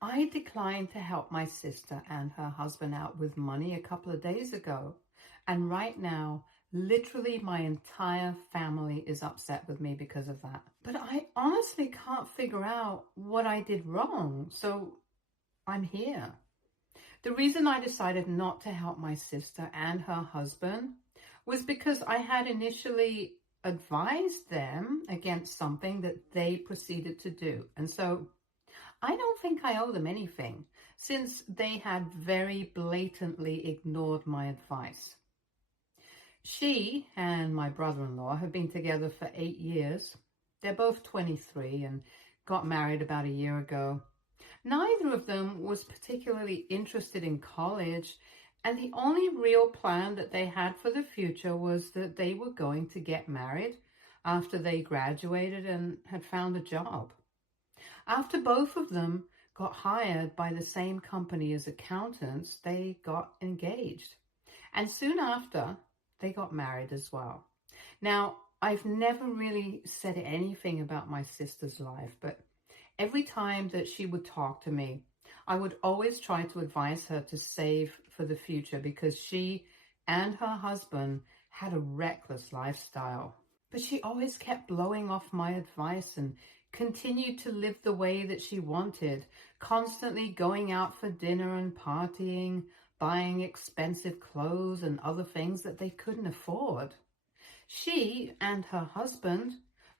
I declined to help my sister and her husband out with money a couple of days ago. And right now, literally my entire family is upset with me because of that. But I honestly can't figure out what I did wrong. So I'm here. The reason I decided not to help my sister and her husband was because I had initially advised them against something that they proceeded to do. And so I don't think I owe them anything, since they had very blatantly ignored my advice. She and my brother-in-law have been together for 8 years. They're both 23 and got married about a year ago. Neither of them was particularly interested in college, and the only real plan that they had for the future was that they were going to get married after they graduated and had found a job. After both of them got hired by the same company as accountants, they got engaged. And soon after, they got married as well. Now, I've never really said anything about my sister's life, but every time that she would talk to me, I would always try to advise her to save for the future because she and her husband had a reckless lifestyle. But she always kept blowing off my advice and continued to live the way that she wanted, constantly going out for dinner and partying, buying expensive clothes and other things that they couldn't afford. She and her husband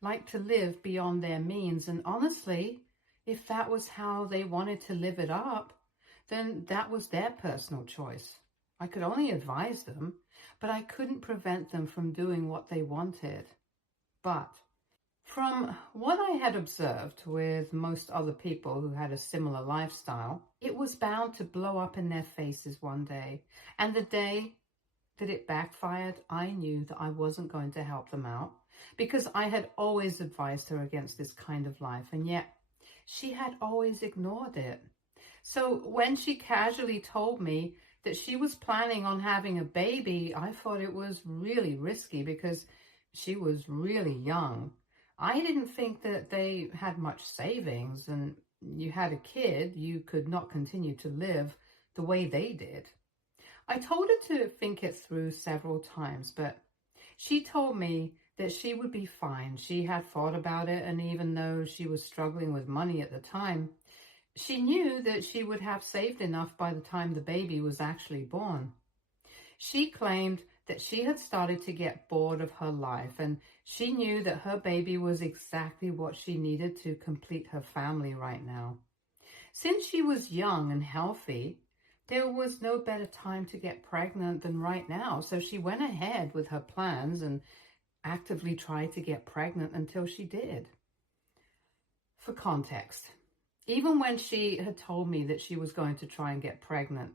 liked to live beyond their means, and honestly, if that was how they wanted to live it up, then that was their personal choice. I could only advise them, but I couldn't prevent them from doing what they wanted. But from what I had observed with most other people who had a similar lifestyle, it was bound to blow up in their faces one day. And the day that it backfired, I knew that I wasn't going to help them out because I had always advised her against this kind of life, and yet she had always ignored it. So when she casually told me that she was planning on having a baby, I thought it was really risky because she was really young. I didn't think that they had much savings, and you had a kid, you could not continue to live the way they did. I told her to think it through several times, but she told me that she would be fine. She had thought about it, and even though she was struggling with money at the time, she knew that she would have saved enough by the time the baby was actually born. She claimed that she had started to get bored of her life, and she knew that her baby was exactly what she needed to complete her family right now. Since she was young and healthy, there was no better time to get pregnant than right now, so she went ahead with her plans and actively tried to get pregnant until she did. For context, even when she had told me that she was going to try and get pregnant,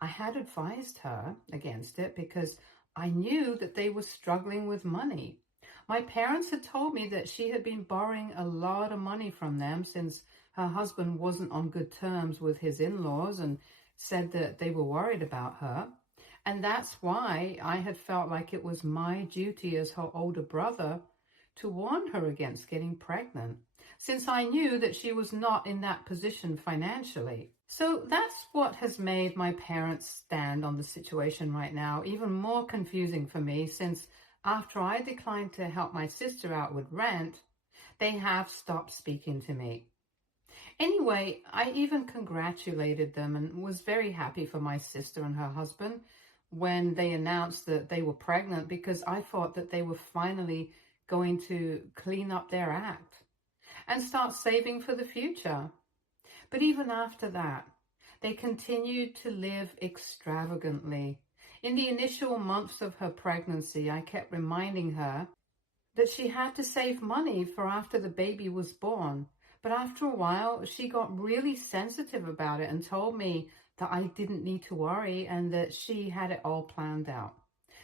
I had advised her against it because I knew that they were struggling with money. My parents had told me that she had been borrowing a lot of money from them since her husband wasn't on good terms with his in-laws, and said that they were worried about her. And that's why I had felt like it was my duty as her older brother to warn her against getting pregnant, since I knew that she was not in that position financially. So that's what has made my parents' stand on the situation right now even more confusing for me, since after I declined to help my sister out with rent, they have stopped speaking to me. Anyway, I even congratulated them and was very happy for my sister and her husband when they announced that they were pregnant, because I thought that they were finally going to clean up their act and start saving for the future. But even after that, they continued to live extravagantly. In the initial months of her pregnancy, I kept reminding her that she had to save money for after the baby was born. But after a while, she got really sensitive about it and told me that I didn't need to worry and that she had it all planned out.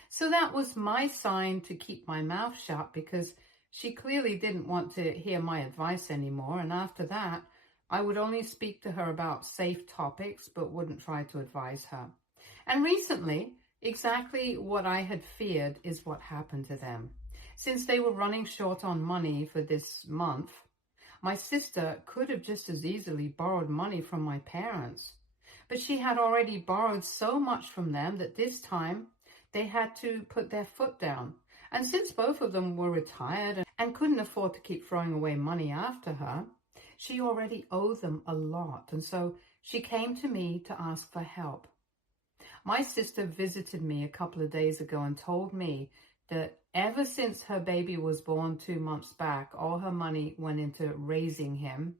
So that was my sign to keep my mouth shut, because she clearly didn't want to hear my advice anymore. And after that, I would only speak to her about safe topics, but wouldn't try to advise her. And recently, exactly what I had feared is what happened to them. Since they were running short on money for this month, My sister could have just as easily borrowed money from my parents, but she had already borrowed so much from them that this time they had to put their foot down. And since both of them were retired and couldn't afford to keep throwing away money after her, she already owed them a lot. And so she came to me to ask for help. My sister visited me a couple of days ago and told me that ever since her baby was born 2 months back, all her money went into raising him,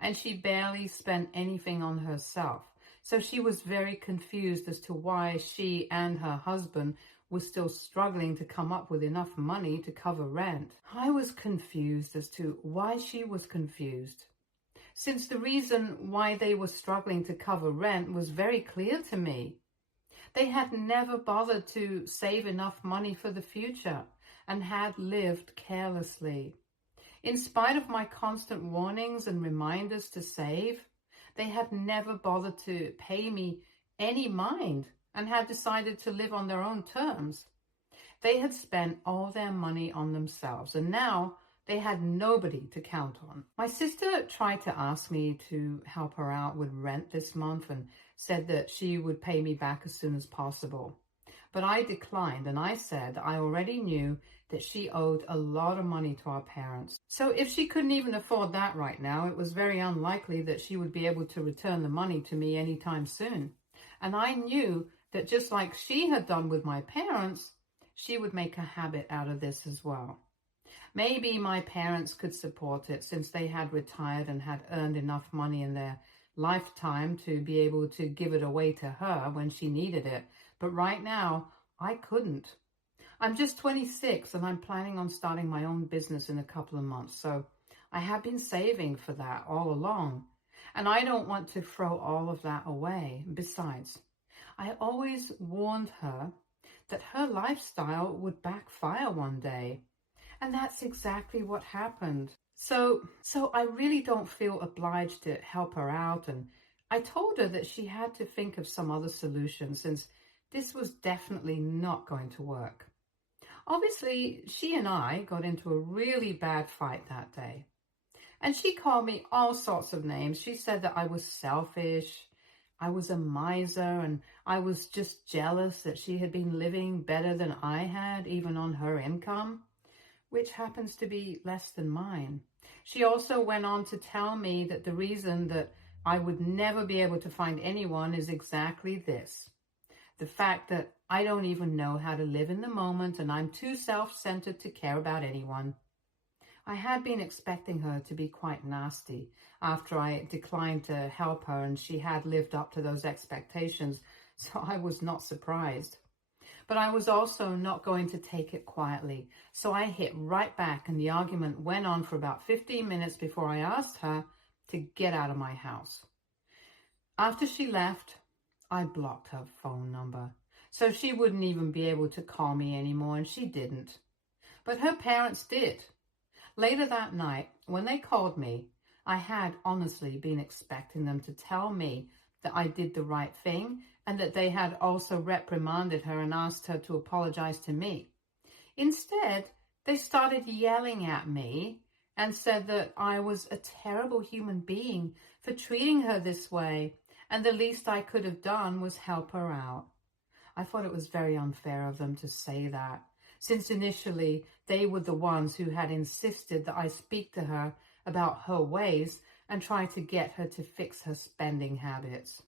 and she barely spent anything on herself. So she was very confused as to why she and her husband were still struggling to come up with enough money to cover rent. I was confused as to why she was confused, since the reason why they were struggling to cover rent was very clear to me. They had never bothered to save enough money for the future and had lived carelessly. In spite of my constant warnings and reminders to save, they had never bothered to pay me any mind and had decided to live on their own terms. They had spent all their money on themselves, and now they had nobody to count on. My sister tried to ask me to help her out with rent this month and said that she would pay me back as soon as possible. But I declined, and I said I already knew that she owed a lot of money to our parents. So if she couldn't even afford that right now, it was very unlikely that she would be able to return the money to me anytime soon. And I knew that just like she had done with my parents, she would make a habit out of this as well. Maybe my parents could support it since they had retired and had earned enough money in their lifetime to be able to give it away to her when she needed it. But right now, I couldn't. I'm just 26 and I'm planning on starting my own business in a couple of months. So I have been saving for that all along. And I don't want to throw all of that away. Besides, I always warned her that her lifestyle would backfire one day. And that's exactly what happened. So I really don't feel obliged to help her out. And I told her that she had to think of some other solution since this was definitely not going to work. Obviously, she and I got into a really bad fight that day. And she called me all sorts of names. She said that I was selfish, I was a miser, and I was just jealous that she had been living better than I had, even on her income, which happens to be less than mine. She also went on to tell me that the reason that I would never be able to find anyone is exactly this: the fact that I don't even know how to live in the moment and I'm too self-centered to care about anyone. I had been expecting her to be quite nasty after I declined to help her, and she had lived up to those expectations, so I was not surprised. But I was also not going to take it quietly, so I hit right back, and the argument went on for about 15 minutes before I asked her to get out of my house. After she left, I blocked her phone number, so she wouldn't even be able to call me anymore, and she didn't. But her parents did. Later that night, when they called me, I had honestly been expecting them to tell me that I did the right thing and that they had also reprimanded her and asked her to apologize to me. Instead, they started yelling at me and said that I was a terrible human being for treating her this way, and the least I could have done was help her out. I thought it was very unfair of them to say that, since initially they were the ones who had insisted that I speak to her about her ways and try to get her to fix her spending habits.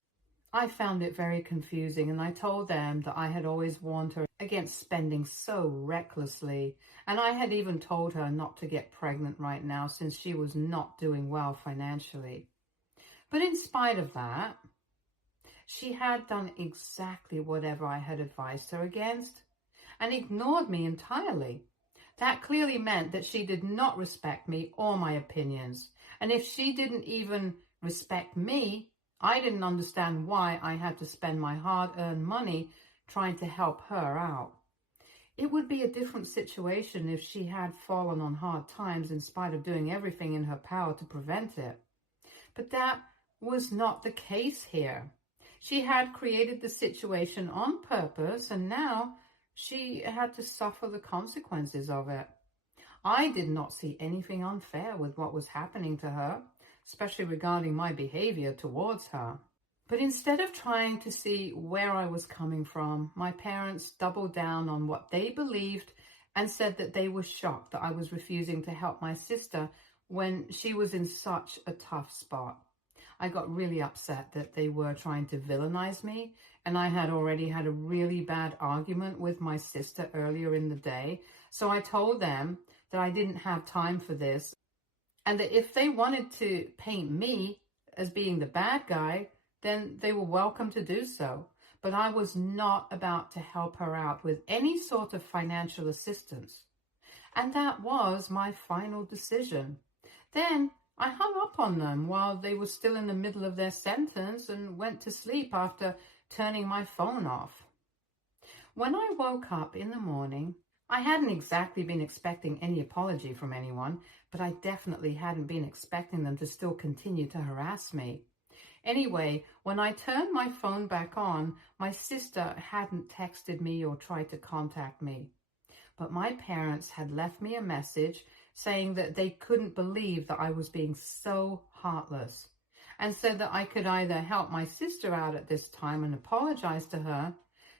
I found it very confusing, and I told them that I had always warned her against spending so recklessly, and I had even told her not to get pregnant right now since she was not doing well financially. But in spite of that, she had done exactly whatever I had advised her against and ignored me entirely. That clearly meant that she did not respect me or my opinions. And if she didn't even respect me, I didn't understand why I had to spend my hard-earned money trying to help her out. It would be a different situation if she had fallen on hard times in spite of doing everything in her power to prevent it. But that was not the case here. She had created the situation on purpose, and now she had to suffer the consequences of it. I did not see anything unfair with what was happening to her, especially regarding my behavior towards her. But instead of trying to see where I was coming from, my parents doubled down on what they believed and said that they were shocked that I was refusing to help my sister when she was in such a tough spot. I got really upset that they were trying to villainize me, and I had already had a really bad argument with my sister earlier in the day. So I told them that I didn't have time for this, and that if they wanted to paint me as being the bad guy, then they were welcome to do so. But I was not about to help her out with any sort of financial assistance. And that was my final decision. Then I hung up on them while they were still in the middle of their sentence and went to sleep after turning my phone off. When I woke up in the morning, I hadn't exactly been expecting any apology from anyone, but I definitely hadn't been expecting them to still continue to harass me. Anyway, when I turned my phone back on, my sister hadn't texted me or tried to contact me. But my parents had left me a message saying that they couldn't believe that I was being so heartless, and said that I could either help my sister out at this time and apologize to her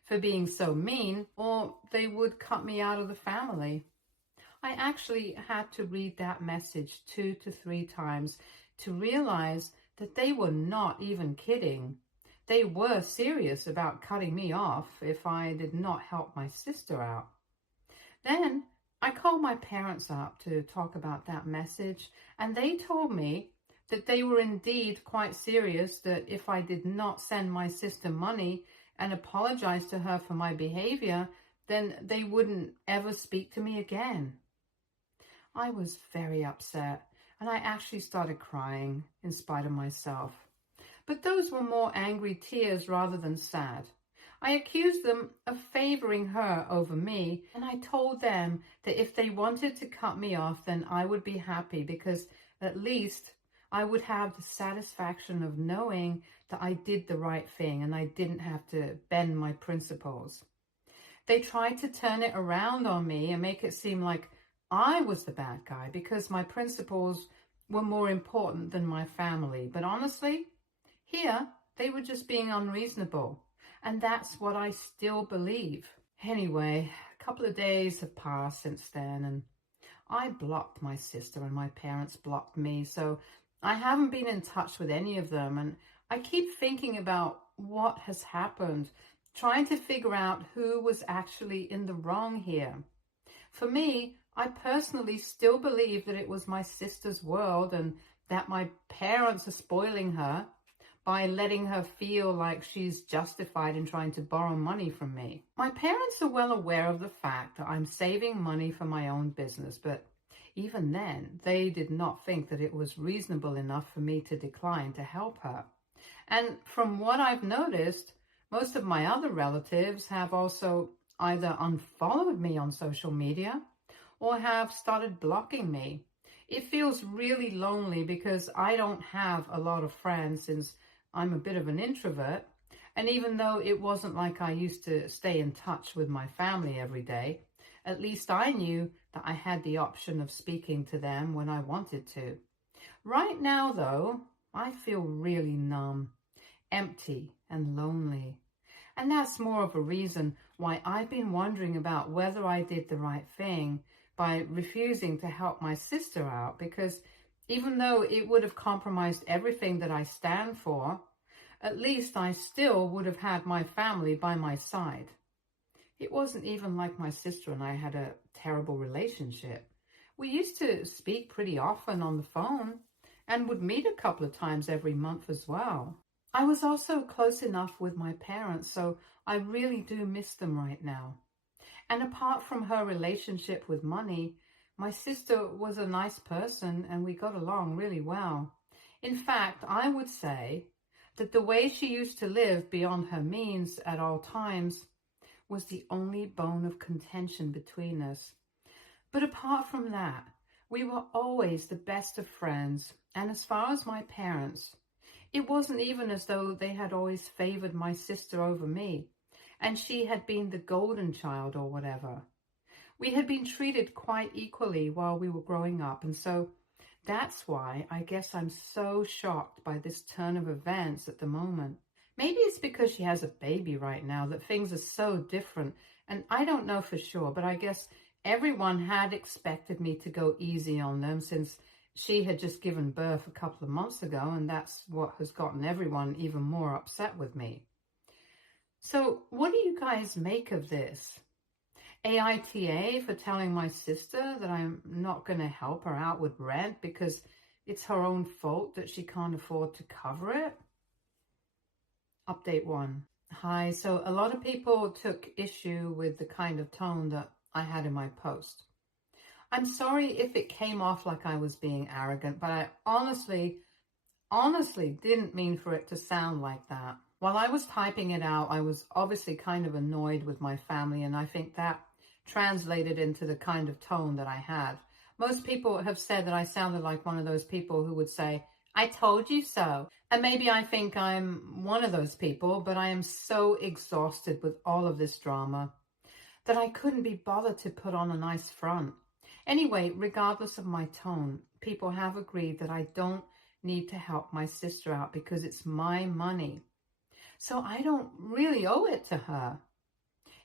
for being so mean, or they would cut me out of the family. I actually had to read that message 2 to 3 times to realize that they were not even kidding. They were serious about cutting me off if I did not help my sister out. Then I called my parents up to talk about that message, and they told me that they were indeed quite serious, that if I did not send my sister money and apologize to her for my behavior, then they wouldn't ever speak to me again. I was very upset, and I actually started crying in spite of myself. But those were more angry tears rather than sad. I accused them of favoring her over me, and I told them that if they wanted to cut me off, then I would be happy, because at least I would have the satisfaction of knowing that I did the right thing and I didn't have to bend my principles. They tried to turn it around on me and make it seem like I was the bad guy because my principles were more important than my family. But honestly, here they were just being unreasonable. And that's what I still believe. Anyway, a couple of days have passed since then, and I blocked my sister and my parents blocked me. So I haven't been in touch with any of them. And I keep thinking about what has happened, trying to figure out who was actually in the wrong here. For me, I personally still believe that it was my sister's world and that my parents are spoiling her by letting her feel like she's justified in trying to borrow money from me. My parents are well aware of the fact that I'm saving money for my own business, but even then, they did not think that it was reasonable enough for me to decline to help her. And from what I've noticed, most of my other relatives have also either unfollowed me on social media or have started blocking me. It feels really lonely because I don't have a lot of friends since I'm a bit of an introvert. And even though it wasn't like I used to stay in touch with my family every day, at least I knew that I had the option of speaking to them when I wanted to. Right now, though, I feel really numb, empty, and lonely. And that's more of a reason why I've been wondering about whether I did the right thing by refusing to help my sister out, because even though it would have compromised everything that I stand for, at least I still would have had my family by my side. It wasn't even like my sister and I had a terrible relationship. We used to speak pretty often on the phone and would meet a couple of times every month as well. I was also close enough with my parents, so I really do miss them right now. And apart from her relationship with money, my sister was a nice person and we got along really well. In fact, I would say that the way she used to live beyond her means at all times was the only bone of contention between us. But apart from that, we were always the best of friends. And as far as my parents, it wasn't even as though they had always favored my sister over me, and she had been the golden child or whatever. We had been treated quite equally while we were growing up, and so that's why I guess I'm so shocked by this turn of events at the moment. Maybe it's because she has a baby right now that things are so different, and I don't know for sure, but I guess everyone had expected me to go easy on them since she had just given birth a couple of months ago, and that's what has gotten everyone even more upset with me. So what do you guys make of this? AITA for telling my sister that I'm not going to help her out with rent because it's her own fault that she can't afford to cover it? Update 1. Hi, so a lot of people took issue with the kind of tone that I had in my post. I'm sorry if it came off like I was being arrogant, but I honestly didn't mean for it to sound like that. While I was typing it out, I was obviously kind of annoyed with my family, and I think that translated into the kind of tone that I had. Most people have said that I sounded like one of those people who would say, "I told you so." And maybe I think I'm one of those people, but I am so exhausted with all of this drama that I couldn't be bothered to put on a nice front. Anyway, regardless of my tone, people have agreed that I don't need to help my sister out because it's my money. So I don't really owe it to her.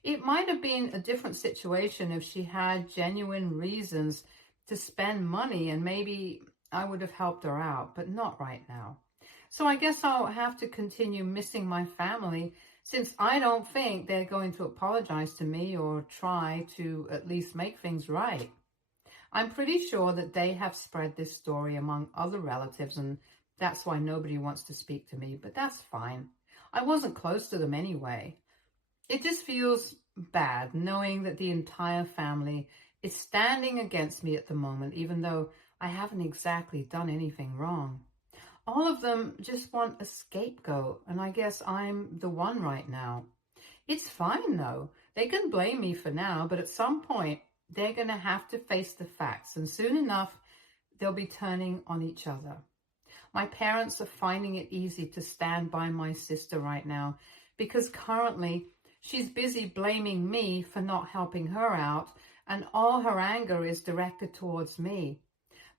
It might have been a different situation if she had genuine reasons to spend money, and maybe I would have helped her out, but not right now. So I guess I'll have to continue missing my family since I don't think they're going to apologize to me or try to at least make things right. I'm pretty sure that they have spread this story among other relatives, and that's why nobody wants to speak to me, but that's fine. I wasn't close to them anyway. It just feels bad knowing that the entire family is standing against me at the moment, even though I haven't exactly done anything wrong. All of them just want a scapegoat, and I guess I'm the one right now. It's fine though. They can blame me for now, but at some point they're going to have to face the facts, and soon enough they'll be turning on each other. My parents are finding it easy to stand by my sister right now because currently she's busy blaming me for not helping her out, and all her anger is directed towards me.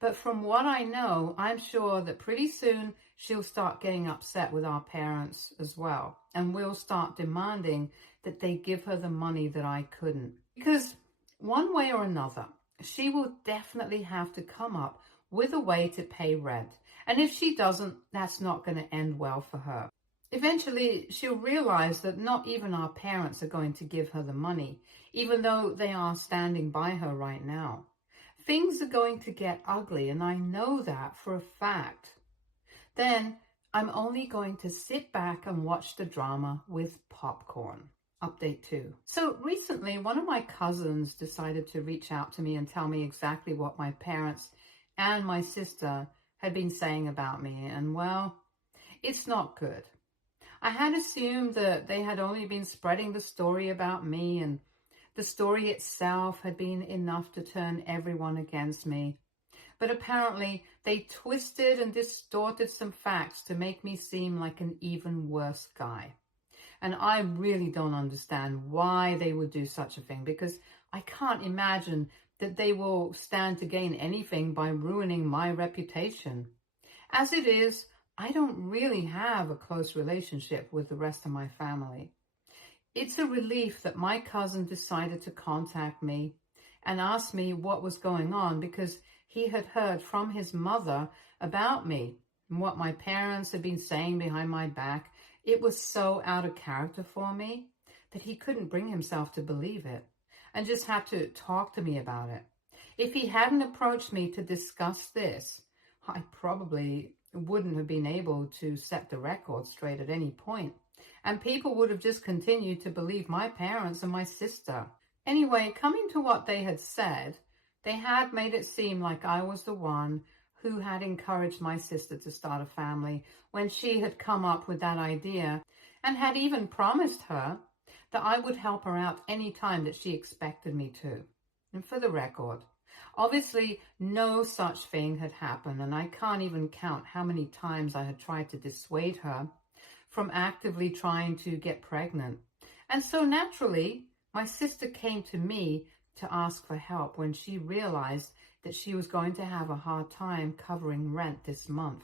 But from what I know, I'm sure that pretty soon she'll start getting upset with our parents as well, and we'll start demanding that they give her the money that I couldn't. Because one way or another, she will definitely have to come up with a way to pay rent. And if she doesn't, that's not going to end well for her. Eventually, she'll realize that not even our parents are going to give her the money, even though they are standing by her right now. Things are going to get ugly, and I know that for a fact. Then I'm only going to sit back and watch the drama with popcorn. Update 2. So recently, one of my cousins decided to reach out to me and tell me exactly what my parents and my sister had been saying about me, and well, it's not good. I had assumed that they had only been spreading the story about me, and the story itself had been enough to turn everyone against me. But apparently they twisted and distorted some facts to make me seem like an even worse guy. And I really don't understand why they would do such a thing, because I can't imagine that they will stand to gain anything by ruining my reputation. As it is, I don't really have a close relationship with the rest of my family. It's a relief that my cousin decided to contact me and ask me what was going on, because he had heard from his mother about me and what my parents had been saying behind my back. It was so out of character for me that he couldn't bring himself to believe it and just had to talk to me about it. If he hadn't approached me to discuss this, I probably wouldn't have been able to set the record straight at any point, and people would have just continued to believe my parents and my sister. Anyway, coming to what they had said, they had made it seem like I was the one who had encouraged my sister to start a family when she had come up with that idea, and had even promised her that I would help her out any time that she expected me to. And for the record, obviously no such thing had happened, and I can't even count how many times I had tried to dissuade her from actively trying to get pregnant. And so naturally, my sister came to me to ask for help when she realized that she was going to have a hard time covering rent this month.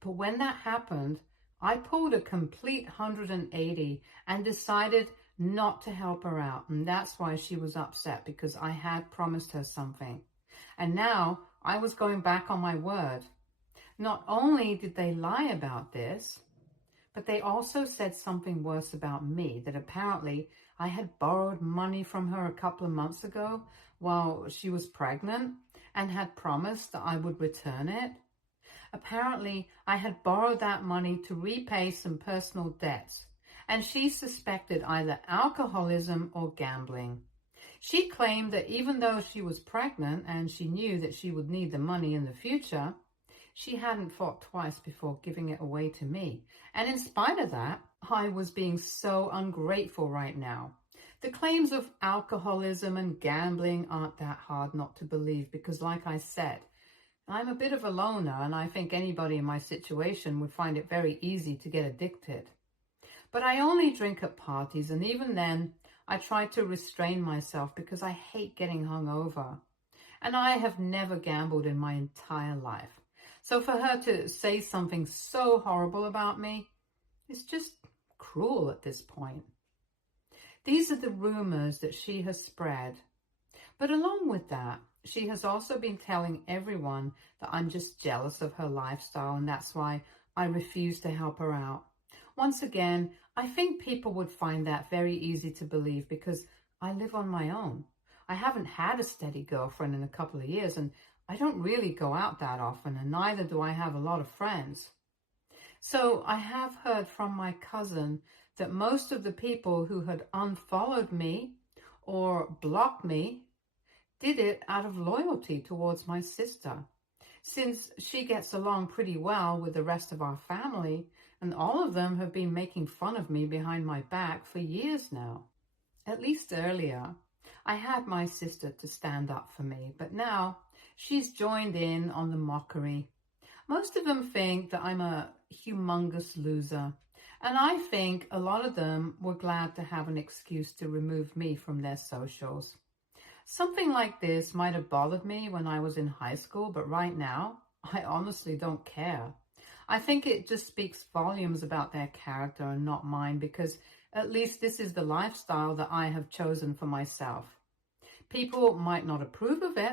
But when that happened, I pulled a complete 180 and decided not to help her out. And that's why she was upset, because I had promised her something. And now I was going back on my word. Not only did they lie about this, but they also said something worse about me, that apparently I had borrowed money from her a couple of months ago while she was pregnant and had promised that I would return it. Apparently, I had borrowed that money to repay some personal debts, and she suspected either alcoholism or gambling. She claimed that even though she was pregnant and she knew that she would need the money in the future, she hadn't thought twice before giving it away to me. And in spite of that, I was being so ungrateful right now. The claims of alcoholism and gambling aren't that hard not to believe because, like I said, I'm a bit of a loner, and I think anybody in my situation would find it very easy to get addicted. But I only drink at parties, and even then, I try to restrain myself because I hate getting hungover. And I have never gambled in my entire life. So for her to say something so horrible about me, it's just cruel at this point. These are the rumors that she has spread. But along with that, she has also been telling everyone that I'm just jealous of her lifestyle, and that's why I refuse to help her out. Once again, I think people would find that very easy to believe because I live on my own. I haven't had a steady girlfriend in a couple of years, and I don't really go out that often, and neither do I have a lot of friends. So I have heard from my cousin that most of the people who had unfollowed me or blocked me did it out of loyalty towards my sister, since she gets along pretty well with the rest of our family, and all of them have been making fun of me behind my back for years now. At least earlier, I had my sister to stand up for me, but now she's joined in on the mockery. Most of them think that I'm a humongous loser, and I think a lot of them were glad to have an excuse to remove me from their socials. Something like this might have bothered me when I was in high school, but right now, I honestly don't care. I think it just speaks volumes about their character and not mine, because at least this is the lifestyle that I have chosen for myself. People might not approve of it.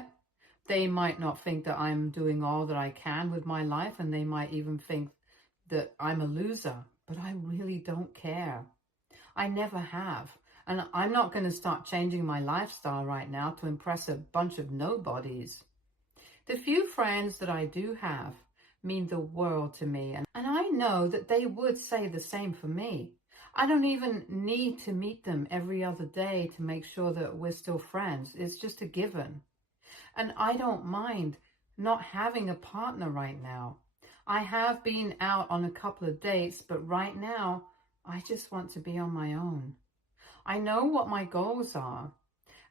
They might not think that I'm doing all that I can with my life, and they might even think that I'm a loser, but I really don't care. I never have. And I'm not going to start changing my lifestyle right now to impress a bunch of nobodies. The few friends that I do have mean the world to me, and I know that they would say the same for me. I don't even need to meet them every other day to make sure that we're still friends. It's just a given. And I don't mind not having a partner right now. I have been out on a couple of dates, but right now, I just want to be on my own. I know what my goals are,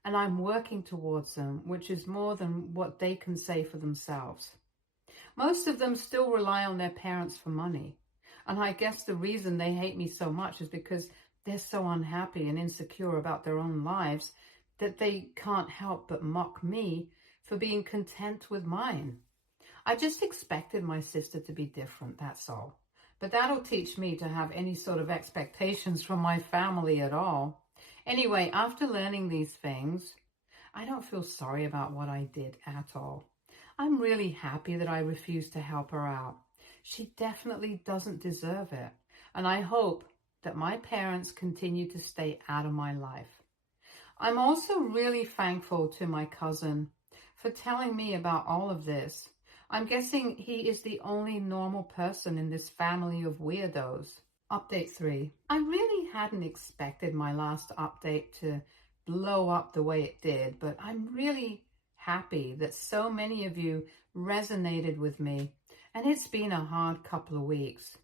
and I'm working towards them, which is more than what they can say for themselves. Most of them still rely on their parents for money, and I guess the reason they hate me so much is because they're so unhappy and insecure about their own lives that they can't help but mock me for being content with mine. I just expected my sister to be different, that's all. But that'll teach me to have any sort of expectations from my family at all. Anyway, after learning these things, I don't feel sorry about what I did at all. I'm really happy that I refused to help her out. She definitely doesn't deserve it. And I hope that my parents continue to stay out of my life. I'm also really thankful to my cousin for telling me about all of this. I'm guessing he is the only normal person in this family of weirdos. Update 3. I really hadn't expected my last update to blow up the way it did, but I'm really happy that so many of you resonated with me, and it's been a hard couple of weeks.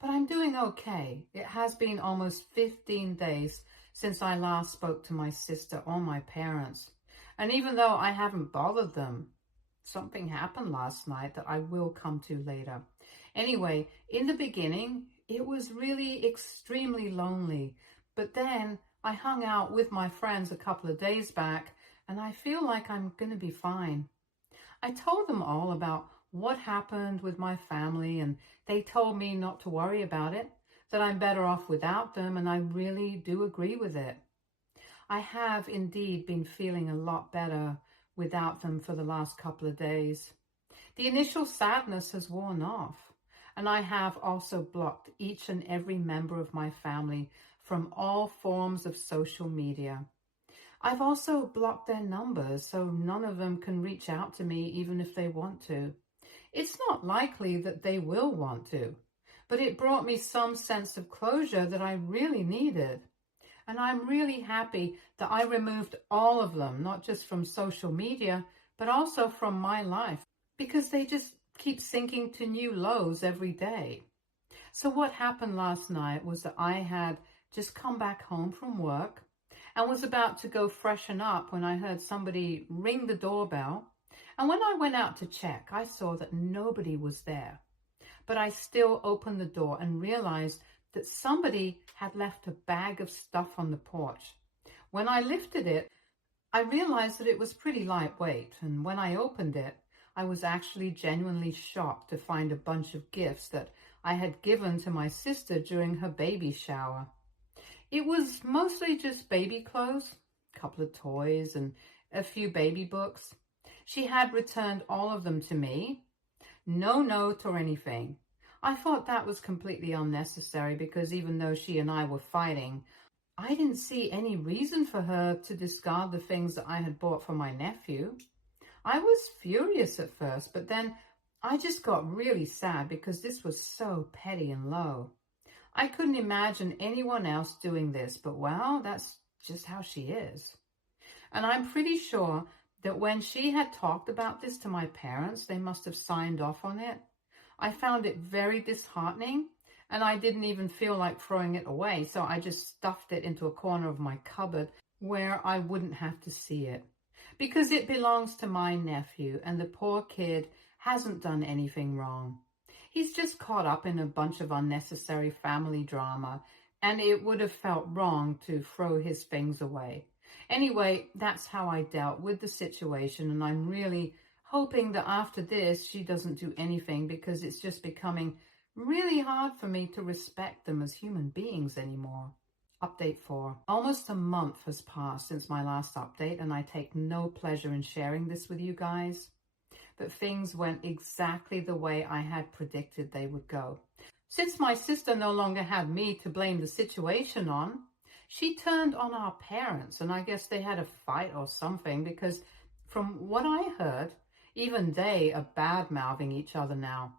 But I'm doing okay. It has been almost 15 days since I last spoke to my sister or my parents, and even though I haven't bothered them, something happened last night that I will come to later. Anyway, in the beginning, it was really extremely lonely, but then I hung out with my friends a couple of days back, and I feel like I'm going to be fine. I told them all about what happened with my family, and they told me not to worry about it, that I'm better off without them, and I really do agree with it. I have indeed been feeling a lot better without them for the last couple of days. The initial sadness has worn off, and I have also blocked each and every member of my family from all forms of social media. I've also blocked their numbers so none of them can reach out to me even if they want to. It's not likely that they will want to, but it brought me some sense of closure that I really needed. And I'm really happy that I removed all of them, not just from social media, but also from my life, because they just keep sinking to new lows every day. So what happened last night was that I had just come back home from work and was about to go freshen up when I heard somebody ring the doorbell. And when I went out to check, I saw that nobody was there. But I still opened the door and realized that somebody had left a bag of stuff on the porch. When I lifted it, I realized that it was pretty lightweight. And when I opened it, I was actually genuinely shocked to find a bunch of gifts that I had given to my sister during her baby shower. It was mostly just baby clothes, a couple of toys, and a few baby books. She had returned all of them to me. No note or anything. I thought that was completely unnecessary because even though she and I were fighting, I didn't see any reason for her to discard the things that I had bought for my nephew. I was furious at first, but then I just got really sad because this was so petty and low. I couldn't imagine anyone else doing this, but well, that's just how she is. And I'm pretty sure that when she had talked about this to my parents, they must have signed off on it. I found it very disheartening, and I didn't even feel like throwing it away, so I just stuffed it into a corner of my cupboard where I wouldn't have to see it. Because it belongs to my nephew, and the poor kid hasn't done anything wrong. He's just caught up in a bunch of unnecessary family drama, and it would have felt wrong to throw his things away. Anyway, that's how I dealt with the situation, and I'm really hoping that after this she doesn't do anything because it's just becoming really hard for me to respect them as human beings anymore. Update 4. Almost a month has passed since my last update, and I take no pleasure in sharing this with you guys. But things went exactly the way I had predicted they would go. Since my sister no longer had me to blame the situation on, she turned on our parents, and I guess they had a fight or something because from what I heard, even they are bad-mouthing each other now.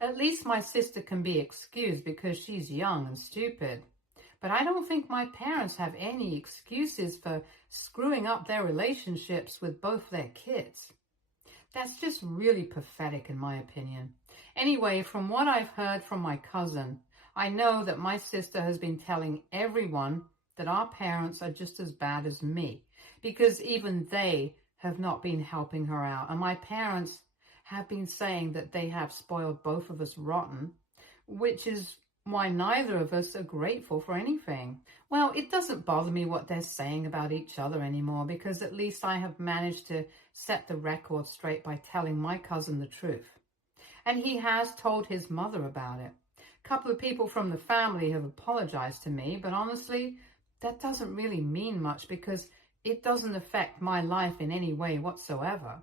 At least my sister can be excused because she's young and stupid. But I don't think my parents have any excuses for screwing up their relationships with both their kids. That's just really pathetic in my opinion. Anyway, from what I've heard from my cousin, I know that my sister has been telling everyone that our parents are just as bad as me because even they have not been helping her out. And my parents have been saying that they have spoiled both of us rotten, which is why neither of us are grateful for anything. Well, it doesn't bother me what they're saying about each other anymore because at least I have managed to set the record straight by telling my cousin the truth. And he has told his mother about it. A couple of people from the family have apologized to me, but honestly, that doesn't really mean much because it doesn't affect my life in any way whatsoever.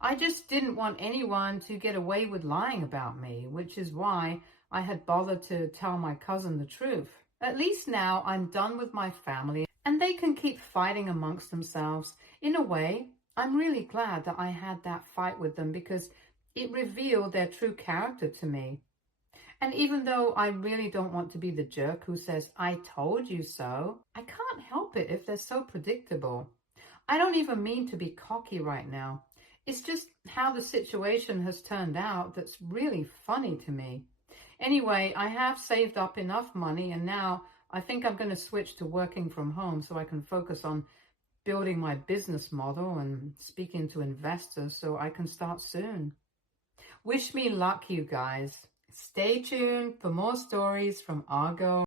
I just didn't want anyone to get away with lying about me, which is why I had bothered to tell my cousin the truth. At least now I'm done with my family and they can keep fighting amongst themselves. In a way, I'm really glad that I had that fight with them because it revealed their true character to me. And even though I really don't want to be the jerk who says, "I told you so," I can't help it if they're so predictable. I don't even mean to be cocky right now. It's just how the situation has turned out that's really funny to me. Anyway, I have saved up enough money and now I think I'm going to switch to working from home so I can focus on building my business model and speaking to investors so I can start soon. Wish me luck, you guys. Stay tuned for more stories from Argo.